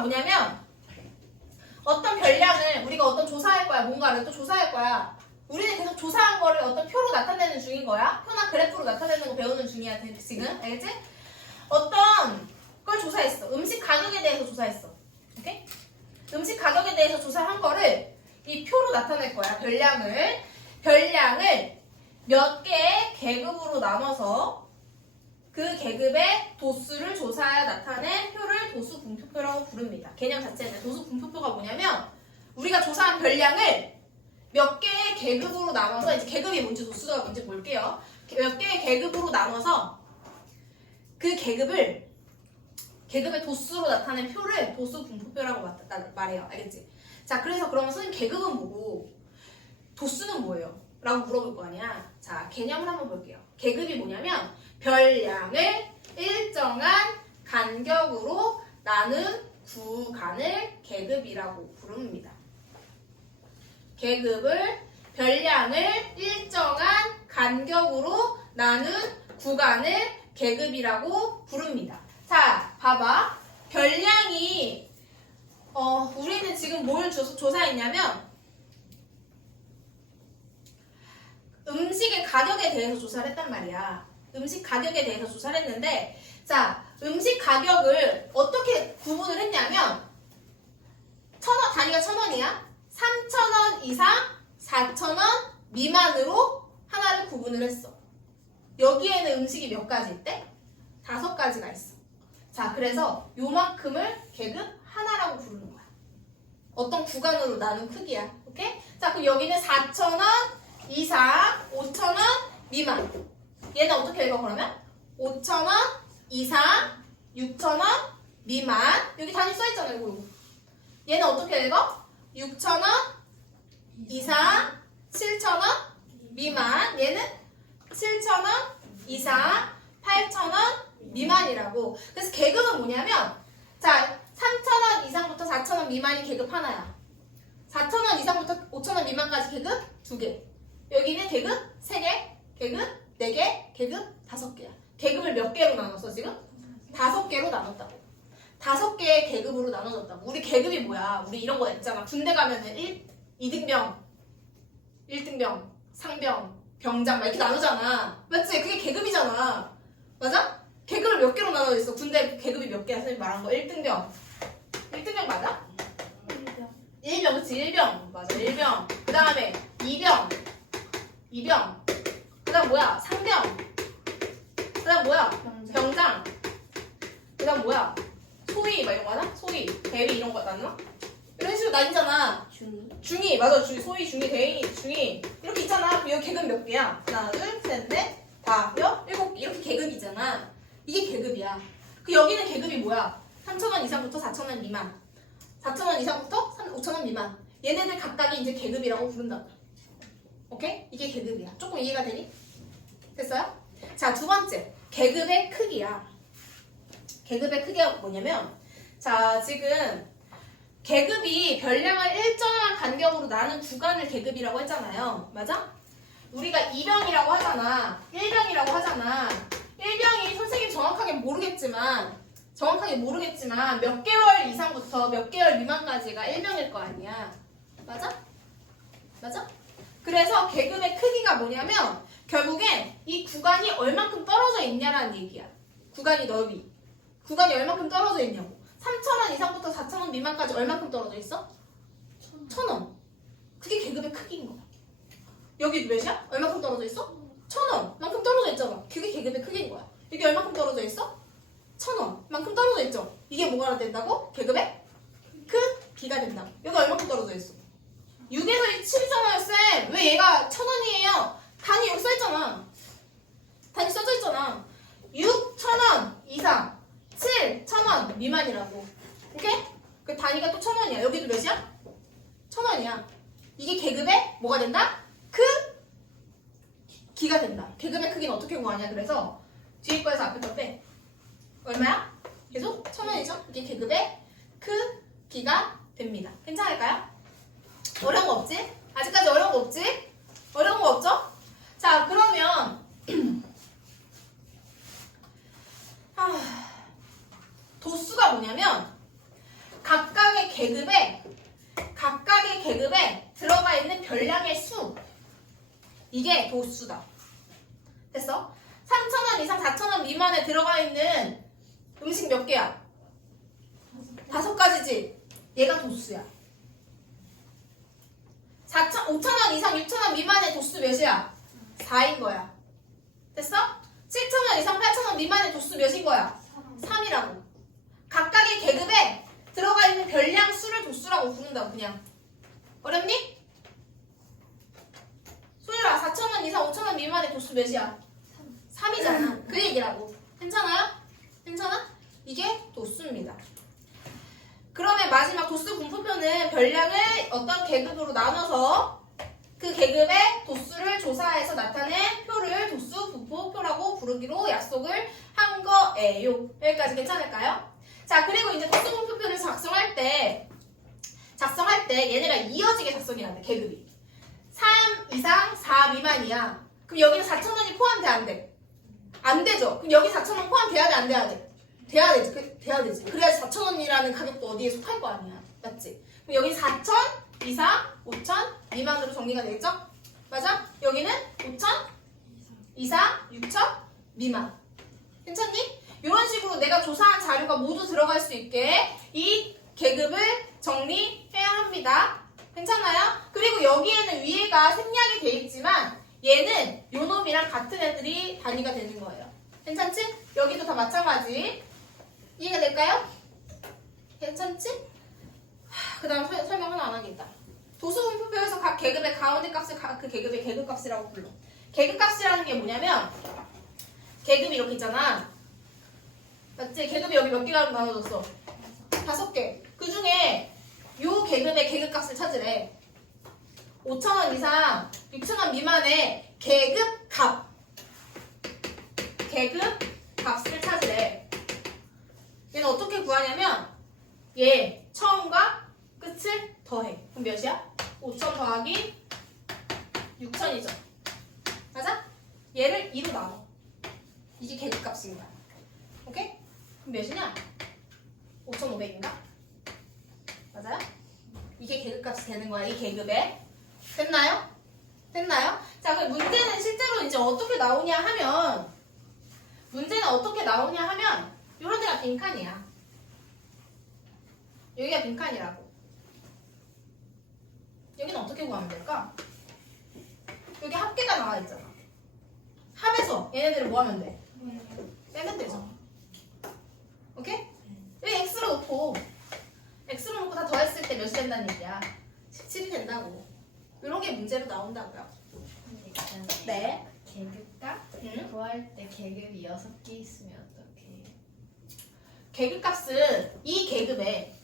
뭐냐면 어떤 별량을 우리가 어떤 조사할 거야. 뭔가를 또 조사할 거야. 우리는 계속 조사한 거를 어떤 표로 나타내는 중인 거야. 표나 그래프로 나타내는 거 배우는 중이야 지금. 알겠지? 어떤 걸 조사했어. 음식 가격에 대해서 조사했어. 오케이? 음식 가격에 대해서 조사한 거를 이 표로 나타낼 거야. 별량을 몇 개의 계급으로 나눠서 그 계급의 도수를 조사하여 나타낸 표를 도수분포표라고 부릅니다. 개념 자체는 도수분포표가 뭐냐면 우리가 조사한 별량을 몇 개의 계급으로 나눠서 이제 계급이 뭔지 도수가 뭔지 볼게요. 몇 개의 계급으로 나눠서 그 계급의 도수로 나타낸 표를 도수분포표라고 말해요. 알겠지? 자, 그래서 그러면 선생님 계급은 뭐고 도수는 뭐예요? 라고 물어볼 거 아니야. 자, 개념을 한번 볼게요. 계급이 뭐냐면 별량을 일정한 간격으로 나눈 구간을 계급이라고 부릅니다. 계급을 별량을 일정한 간격으로 나눈 구간을 계급이라고 부릅니다. 자, 봐봐. 별량이 우리는 지금 뭘 조사했냐면 음식의 가격에 대해서 조사를 했단 말이야. 음식 가격에 대해서 조사를 했는데 자, 음식 가격을 어떻게 구분을 했냐면 단위가 1,000원이야. 3,000원 이상 4,000원 미만으로 하나를 구분을 했어. 여기에는 음식이 몇 가지 있대? 5가지가 있어. 자, 그래서 요만큼을 계급 하나라고 부르는 거야. 어떤 구간으로 나눈 크기야. 오케이? 자, 그럼 여기는 4,000원 이상 5,000원 미만. 얘는 어떻게 읽어 그러면? 5,000원 이상 6,000원 미만. 여기 단위 써있잖아요. 이거. 얘는 어떻게 읽어? 6,000원 이상 7,000원 미만. 얘는 7,000원 이상 8,000원 미만이라고. 그래서 계급은 뭐냐면 자, 3,000원 이상부터 4,000원 미만이 계급 하나야. 4,000원 이상부터 5,000원 미만까지 계급 2개. 여기는 계급 3개, 계급 4개, 계급 5개야. 계급을 몇 개로 나눴어 지금? 5개로 나눴다고. 5개의 계급으로 나눠졌다고. 우리 계급이 뭐야? 우리 이런 거 있잖아. 군대 가면은 2등병, 1등병, 상병, 병장 막 이렇게 나누잖아. 맞지? 그게 계급이잖아. 맞아? 계급을 몇 개로 나눠져 있어? 군대 계급이 몇 개야? 선생님 말한 거 1등병. 1등병 맞아? 1병, 그치? 1병. 맞아, 1병. 그 다음에 2병. 그 다음 뭐야? 상병. 그 다음 뭐야? 병장. 그 다음 뭐야? 소위, 막 이런 거 하나? 소위, 대위 이런 거 나누나? 이런 식으로 나뉘잖아. 중위, 맞아. 소위, 중위, 대위, 중위. 이렇게 있잖아. 그럼 여기 계급 몇 개야? 하나, 둘, 셋, 넷, 다, 여, 7개. 이렇게 계급이잖아. 이게 계급이야. 그 여기는 계급이 뭐야? 3,000원 이상부터 4,000원 미만. 4,000원 이상부터 5,000원 미만. 얘네들 각각이 이제 계급이라고 부른다. 오케이? 이게 계급이야. 조금 이해가 되니? 됐어요? 자, 두 번째. 계급의 크기야. 계급의 크기가 뭐냐면 자, 지금 계급이 별량을 일정한 간격으로 나눈 구간을 계급이라고 했잖아요. 맞아? 우리가 2병이라고 하잖아. 1병이라고 하잖아. 1병이 선생님 정확하게 모르겠지만 몇 개월 이상부터 몇 개월 미만까지가 1병일 거 아니야. 맞아? 맞아? 그래서 계급의 크기가 뭐냐면 결국엔 이 구간이 얼만큼 떨어져 있냐라는 얘기야. 구간이 넓이. 구간이 얼만큼 떨어져 있냐고. 3,000원 이상부터 4,000원 미만까지 얼만큼 떨어져 있어? 1,000원. 그게 계급의 크기인 거야. 여기 몇이야? 얼만큼 떨어져 있어? 1,000원 만큼 떨어져 있잖아. 그게 계급의 크기인 거야. 여기 얼만큼 떨어져 있어? 1,000원 만큼 떨어져 있죠. 이게 뭐가 된다고? 계급의 크기가 된다. 여기 얼만큼 떨어져 있어? 6에서 7이잖아요, 쌤. 왜 얘가 1,000원이에요? 단위 여기 써있잖아. 단위 써져 있잖아. 6,000원 이상 7,000원 미만이라고. 오케이? 그 단위가 또 1,000원이야. 여기도 몇이야? 1,000원이야. 이게 계급의 뭐가 된다? 크기가 된다. 계급의 크기는 어떻게 구하냐? 그래서 뒤에 거에서 앞에 거 빼. 얼마야? 계속 1,000원이죠? 이게 계급의 크기가 됩니다. 괜찮을까요? 어려운 거 없지? 아직까지 어려운 거 없지? 어려운 거 없죠? 자, 그러면 도수가 뭐냐면 각 각각의 계급에 들어가 있는 별량의 수. 이게 도수다. 됐어? 3,000원 이상 4,000원 미만에 들어가 있는 음식 몇 개야? 5가지지? 얘가 도수야. 5,000원 이상 6,000원 미만의 도수 몇이야? 4인 거야. 됐어? 7,000원 이상 8,000원 미만의 도수 몇인 거야? 3이라고. 각각의 계급에 들어가 있는 별량 수를 도수라고 부른다고. 그냥. 어렵니? 소율아, 4,000원 이상 5,000원 미만의 도수 몇이야? 3이잖아. 그 얘기라고. 괜찮아요? 괜찮아? 이게 도수입니다. 그러면 마지막 도수 분포표는 별량을 어떤 계급으로 나눠서 그 계급의 도수를 조사해서 나타낸 표를 도수 분포표라고 부르기로 약속을 한 거예요. 여기까지 괜찮을까요? 자, 그리고 이제 도수 분포표를 작성할 때 얘네가 이어지게 작성해야 돼. 계급이 3 이상 4 미만이야. 그럼 여기는 4,000원이 포함돼 안 돼? 안 되죠. 그럼 여기 4,000원 포함돼야 돼 안 돼야 돼? 돼야 되지. 그래야지 4,000원이라는 가격도 어디에 속할 거 아니야. 맞지? 그럼 여기 4,000 이상 5,000 미만으로 정리가 되겠죠? 맞아? 여기는 5,000 이상 6,000 미만. 괜찮니? 이런 식으로 내가 조사한 자료가 모두 들어갈 수 있게 이 계급을 정리해야 합니다. 괜찮아요? 그리고 여기에는 위에가 생략이 돼 있지만 얘는 요 놈이랑 같은 애들이 단위가 되는 거예요. 괜찮지? 여기도 다 마찬가지. 이해가 될까요? 괜찮지? 그 다음 설명 하나 안 하겠다. 도수 분포표에서 각 계급의 가운데 값을 그 계급의 계급값이라고 불러. 계급값이라는 게 뭐냐면 계급이 이렇게 있잖아. 맞지? 계급이 여기 몇 개가 나눠졌어? 5개. 그 중에 요 계급의 계급값을 찾으래. 5,000원 이상 6,000원 미만의 계급값을 찾으래. 얘는 어떻게 구하냐면 얘 처음과 끝을 더해. 그럼 몇이야? 5,000 더하기 6,000이죠. 맞아? 얘를 2로 나눠. 이게 계급값인 거야. 오케이? 그럼 몇이냐? 5,500인가? 맞아요? 이게 계급값이 되는 거야. 이 계급에. 됐나요? 됐나요? 자, 그럼 문제는 실제로 이제 어떻게 나오냐 하면 요런 데가 빈칸이야. 여기가 빈칸이라고. 여기는 어떻게 구하면 될까? 여기 합계가 나와 있잖아. 합에서 얘네들을 뭐 하면 돼? 빼면 되죠. 오케이? 여기 x로 놓고 다 더했을 때 몇이 된다는 얘기야? 17이 된다고. 이런 게 문제로 나온다고요. 네. 계급값? 구할 때 계급이 6개 있으면 어떡해? 계급값은 이 계급의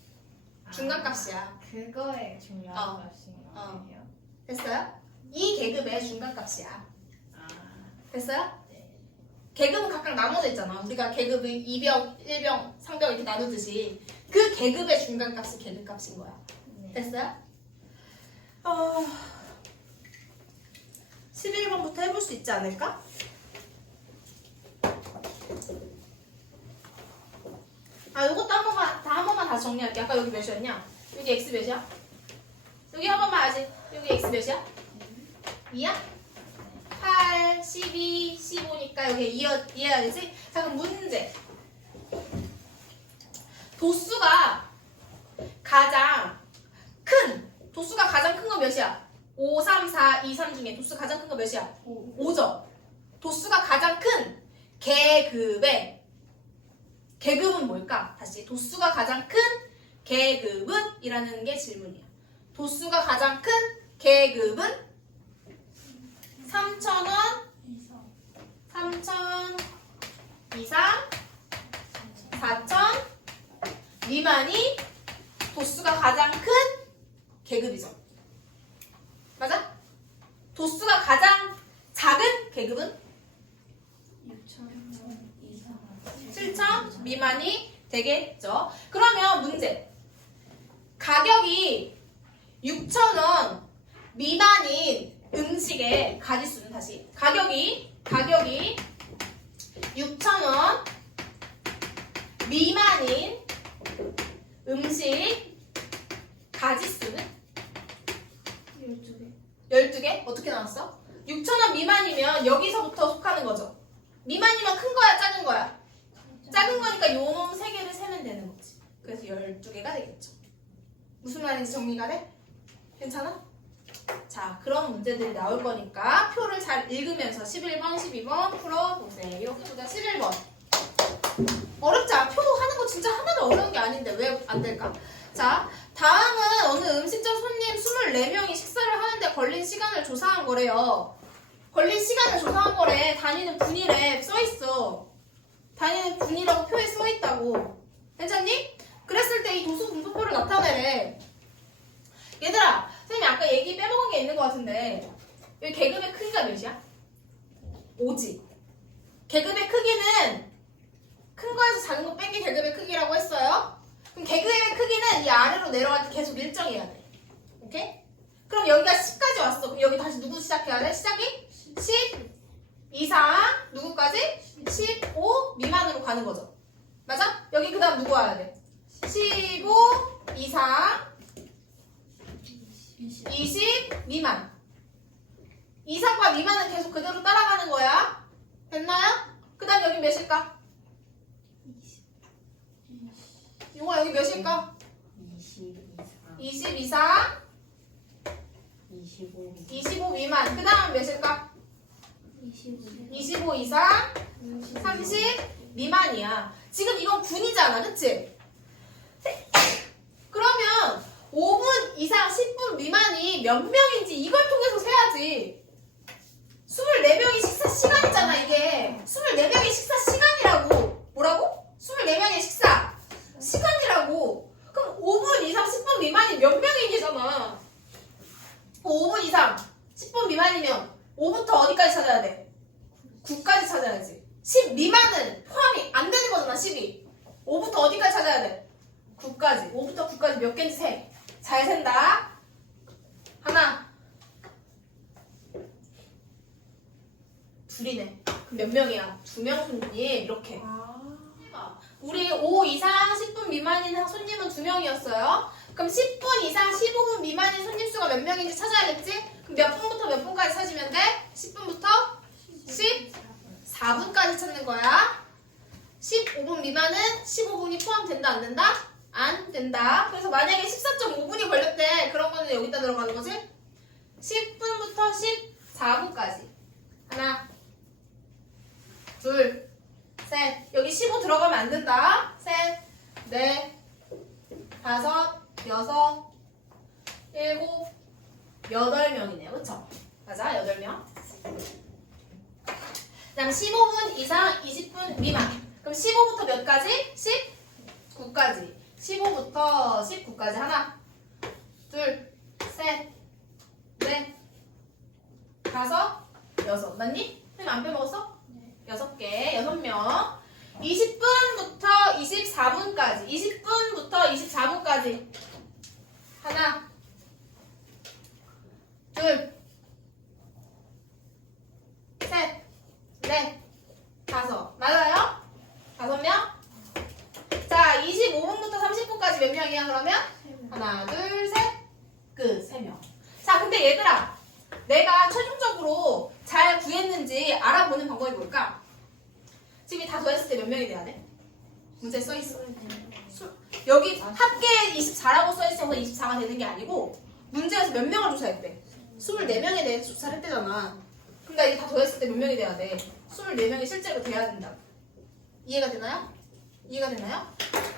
중간값이야. 그거에 중요한 값인 거예요? 됐어요? 이 계급의 중간값이야. 아, 됐어요? 네. 계급은 각각 나눠져 있잖아. 우리가 계급을 2병, 1병, 3병 이렇게 나누듯이 그 계급의 중간값이 계급값인 거야. 네. 됐어요? 11번부터 해볼 수 있지 않을까? 요것도 한 번만 다시 정리할게. 아까 여기 몇이었냐? 여기 x 몇이야? 여기 한 번만 하지. 여기 x 몇이야? 2야? 8, 12, 15니까 여기 이해해야 되지? 자, 그럼 문제. 도수가 가장 큰 거 몇이야? 5, 3, 4, 2, 3 중에 도수 가장 큰 거 몇이야? 5죠. 도수가 가장 큰 계급은 뭘까? 다시 도수가 가장 큰 계급은? 이라는 게 질문이야. 도수가 가장 큰 계급은 3,000원 3,000 이상 4,000 미만이 도수가 가장 큰 계급이죠. 맞아? 도수가 가장 작은 계급은 7,000 미만이 되겠죠. 그러면 문제. 가격이 6,000원 미만인 음식의 가짓수는 다시 가격이 6,000원 미만인 음식 가지수는 12개. 12개? 어떻게 나왔어? 6,000원 미만이면 여기서부터 속하는 거죠. 미만이면 큰 거야, 작은 거야? 작은 거니까 요놈 3개를 세면 되는 거지. 그래서 12개가 되겠죠. 무슨 말인지 정리가 돼? 괜찮아? 자, 그런 문제들이 나올 거니까 표를 잘 읽으면서 11번, 12번 풀어보세요. 이렇게 보자. 11번. 어렵지 않아? 표 하는 거 진짜 하나도 어려운 게 아닌데 왜 안 될까? 자, 다음은 어느 음식점 손님 24명이 식사를 하는데 걸린 시간을 조사한 거래요. 걸린 시간을 조사한 거래. 다니는 분이래. 써있어. 다니는 분이라고 표에 써있다고. 괜찮니? 그랬을 때 이 도수 분포표를 나타내래. 얘들아, 선생님이 아까 얘기 빼먹은 게 있는 것 같은데 여기 계급의 크기가 몇이야? 5지. 계급의 크기는 큰 거에서 작은 거 뺀 게 계급의 크기라고 했어요. 그럼 계급의 크기는 이 아래로 내려갈 때 계속 일정해야 돼. 오케이? 그럼 여기가 10까지 왔어. 그럼 여기 다시 누구 시작해야 돼? 시작이 10 이상 누구까지? 15 미만으로 가는 거죠. 맞아? 여기 그 다음 누구 와야 돼? 15 이상 20 미만. 이상과 미만은 계속 그대로 따라가는 거야. 됐나요? 그 다음 여기 몇일까? 용아 여기 몇일까? 20 이상 25 미만. 그 다음은 몇일까? 25 이상 30 미만이야. 지금 이건 분이잖아. 그치? 그러면 5분 이상 10분 미만이 몇 명인지 이걸 통해서 세야지. 24명이 식사 시간이잖아 이게. 24명이 식사 시간이라고. 뭐라고? 24명의 식사 시간이라고. 그럼 5분 이상 10분 미만이 몇 명이잖아. 5분 이상 10분 미만이면 5부터 어디까지 찾아야 돼? 9까지 찾아야지. 10 미만은 포함이 안 되는 거잖아. 10이 5부터 어디까지 찾아야 돼? 9까지. 5부터 9까지 몇 개인지 세. 잘 센다. 하나 둘이네. 그럼 몇 명이야? 2명 손님. 이렇게. 우리 5 이상 10분 미만인 손님은 2명이었어요. 그럼 10분 이상 15분 미만인 손님 수가 몇 명인지 찾아야겠지? 그럼 몇 분부터 몇 분까지 찾으면 돼? 10분부터 14분까지 찾는 거야. 15분 미만은 15분이 포함된다 안 된다? 안 된다. 그래서 만약에 14.5분이 걸렸대. 그런 거는 여기다 들어가는 거지? 10분부터 14분까지. 하나 둘 셋. 여기 15 들어가면 안 된다. 셋, 넷, 다섯, 여섯, 일곱, 8명이네요. 그쵸? 맞아? 8명. 그 다음 15분 이상 20분 미만. 그럼 15부터 몇 가지? 19까지. 15부터 19까지. 하나, 둘, 셋, 넷, 다섯, 여섯. 맞니? 선생님 안 빼먹었어? 6개, 6명. 20분부터 24분까지. 20분부터 24분까지. 하나, 둘, 셋, 넷, 다섯. 맞아요? 5명? 자, 25분부터 30분까지 몇 명이야, 그러면? 하나, 둘, 셋, 끝. 3명. 자, 근데 얘들아, 내가 최종적으로 잘 구했는지 알아보는 방법이 뭘까? 지금 이 다 더했을 때 몇 명이 돼야 돼? 문제에 써있어. 여기 합계 24라고 써있어서 24가 되는 게 아니고 문제에서 몇 명을 조사했대? 24명에 대해서 조사를 했대잖아. 그럼 나 이게 다 더했을 때 몇 명이 돼야 돼? 24명이 실제로 돼야 된다. 이해가 되나요? 이해가 되나요?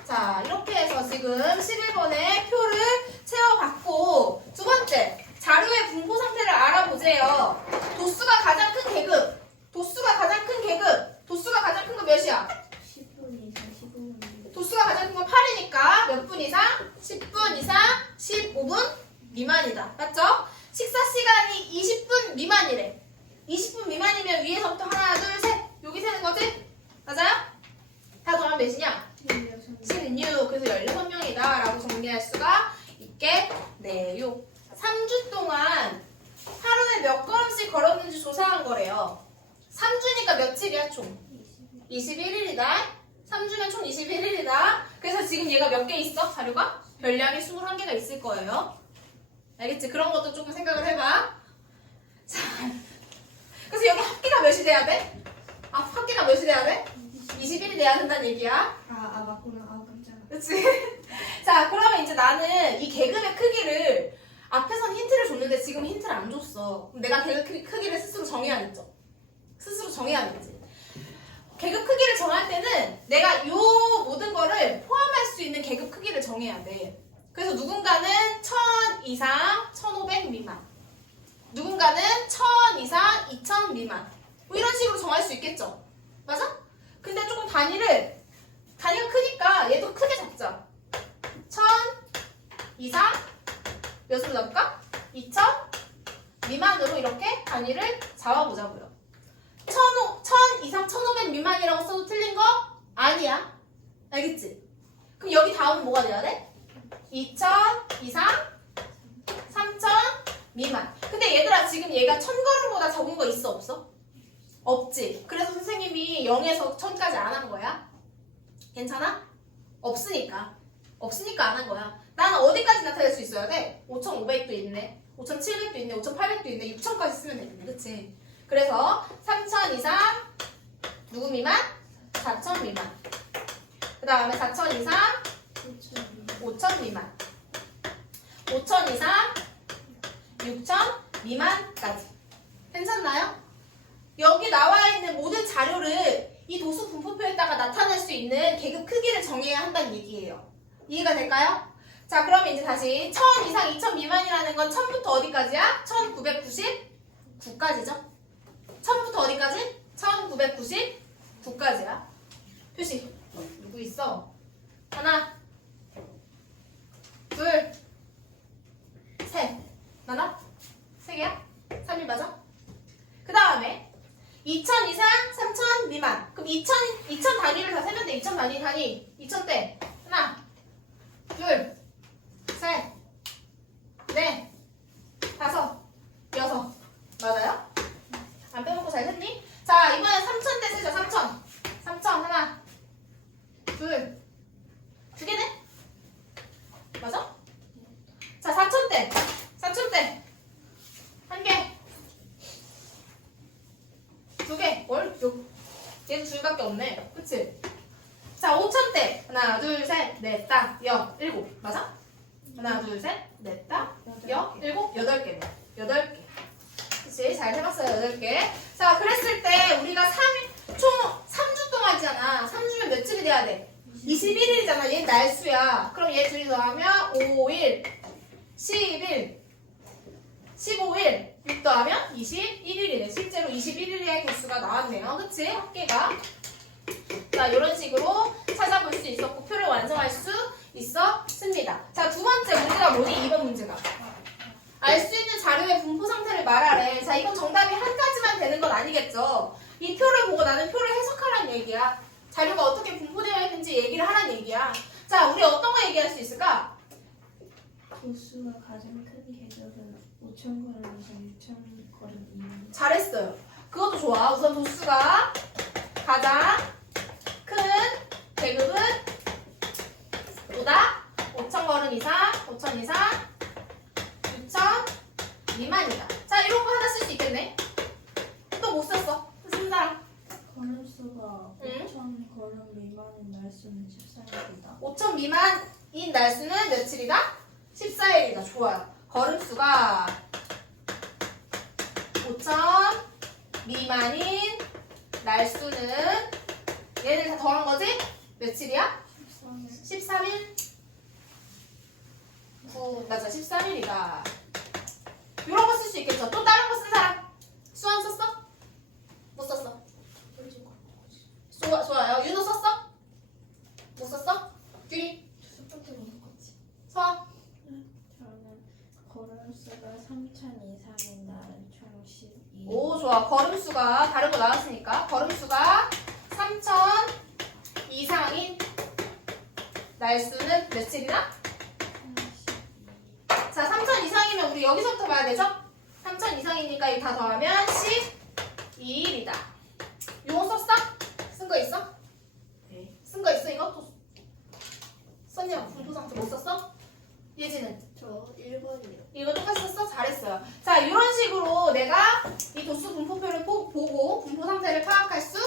자, 이렇게 해서 지금 11번의 표를 채워봤고, 두 번째, 자료의 분포 상태를 알아보세요. 도수가 가장 큰 계급, 도수가 가장 큰 계급, 도수가 가장 큰 건 몇이야? 10분 이상 15분. 도수가 가장 큰 건 8이니까 몇 분 이상? 10분 이상 15분 미만이다. 맞죠? 식사 시간이 20분 미만이래. 20분 미만이면 위에서부터 하나, 둘, 셋. 여기 세는 거지? 맞아요? 다 더하면 몇이냐? 16. 그래서 16명이다 라고 정리할 수가 있겠네요. 3주 동안 하루에 몇 걸음씩 걸었는지 조사한 거래요. 3주니까 며칠이야 총? 21일이다. 3주면 총 21일이다. 그래서 지금 얘가 몇 개 있어? 자료가? 별량이 21개가 있을 거예요. 알겠지? 그런 것도 조금 생각을 해봐. 자, 그래서 여기 합계가 몇이 돼야 돼? 합계가 몇이 돼야 돼? 21이 돼야 된다는 얘기야. 맞구나. 깜짝이야. 그치? 자, 그러면 이제 나는 이 계급의 크기를 앞에선 힌트를 줬는데 지금 힌트를 안 줬어. 그럼 내가 계급 크기를 스스로 정해야겠죠? 스스로 정해야겠지. 계급 크기를 정할 때는 내가 요 모든 거를 포함할 수 있는 계급 크기를 정해야 돼. 그래서 누군가는 1000 이상 1500 미만, 누군가는 1000 이상 2000 미만, 뭐 이런 식으로 정할 수 있겠죠? 맞아? 근데 조금 단위가 크니까 얘도 크게 잡자. 1000 이상 몇으로 잡을까? 2000 미만으로 이렇게 단위를 잡아보자고요. 1000 이상 1500 미만이라고 써도 틀린 거 아니야. 알겠지? 그럼 여기 다음은 뭐가 돼야 돼? 2000 이상 3000 미만. 근데 얘들아 지금 얘가 1000걸음보다 적은 거 있어 없어? 없지. 그래서 선생님이 0에서 1000까지 안 한 거야. 괜찮아? 없으니까 안 한 거야. 나는 어디까지 나타낼 수 있어야 돼? 5500도 있네, 5700도 있네, 5800도 있네, 6000까지 쓰면 되겠네. 그치? 그래서 3000 이상 누구 미만? 4000 미만. 그 다음에 4000 이상 5000 미만, 5000 이상 6000 미만까지. 괜찮나요? 여기 나와 있는 모든 자료를 이 도수 분포표에다가 나타낼 수 있는 계급 크기를 정해야 한다는 얘기예요. 이해가 될까요? 자, 그러면 이제 다시 1000 이상 2000 미만이라는 건 1000부터 어디까지야? 1999까지죠? 1000부터 어디까지? 1999까지야. 표시. 누구 있어? 하나, 둘, 셋. 나나? 세 개야? 3일 맞아? 그 다음에 2000 이상 3000 미만. 그럼 2000 단위를 다 세면 돼. 2000 단위. 2000대. 하나, 둘, 셋, 넷, 다섯, 여섯. 맞아요? 안 빼먹고 잘 셌니? 자, 이번엔 3000대 세죠. 3000. 3000 하나, 둘, 두 개네? 맞아? 자, 4000대. 4000대. 한 개. 두 개. 얘도 둘밖에 없네. 그치? 자, 5000대. 하나, 둘, 셋, 넷, 다, 일곱. 맞아? 하나, 둘, 셋, 넷, 다, 일곱, 8개네. 8개. 그치? 잘 해봤어요. 8개. 자, 그랬을 때 우리가 총 3주 동안이잖아. 3주면 며칠이 돼야 돼? 21일이잖아. 얘 날수야. 그럼 얘 둘이 더하면 5일, 10일, 15일, 6 더하면 21일이네. 실제로 21일의 개수가 나왔네요. 그치? 합계가. 자, 이런 식으로 찾아볼 수 있었고 표를 완성할 수 있었습니다. 자, 두 번째 문제가 뭐니? 2번 문제가. 알 수 있는 자료의 분포 상태를 말하래. 자, 이건 정답이 한 가지만 되는 건 아니겠죠. 이 표를 보고 나는 표를 해석하라는 얘기야. 자료가 어떻게 분포되어 있는지 얘기를 하라는 얘기야. 자, 우리 어떤 거 얘기할 수 있을까? 도수가 가장 큰 계급은 5000걸음에서 6000걸음 이내. 잘했어요. 그것도 좋아. 우선 도수가 가장 큰 계급은 보다 5000걸음 이상, 5000 이상, 6000 미만이다. 자, 이런 거 하나 쓸 수 있겠네. 또 못 썼어. 쓴 사람. 걸음수가 5000걸음 미만인 날수는 14일이다. 5000 미만인 날수는 며칠이다? 14일이다. 좋아요. 걸음수가 5000 미만인 날수는 얘를 다 더한 거지? 며칠이야? 13일? 맞아. 13일이다. 이런 거 쓸 수 있겠죠? 또 다른 거 쓴 사람? 수완 썼어? 못 썼어? 좋아요. 윤호 썼어? 못 썼어? 규리? 첫 번째 무슨 거지? 서아? 저는 걸음수가 3000 이상인 날은 총 12. 오, 좋아. 걸음수가 다른 거 나왔으니까 걸음수가 3000 이상인 날수는 며칠이나? 자, 3000 이상이면 우리 여기서부터 봐야 되죠? 3000 이상이니까 이거 다 더하면 12일이다. 요거 썼어? 쓴 거 있어? 네. 쓴 거 있어? 이거? 또 썼냐? 분포상태 못 썼어? 예지는? 저 1번이요. 이거 똑같이 썼어? 잘했어요. 자, 이런 식으로 내가 이 도수 분포표를 보고 분포 상태를 파악할 수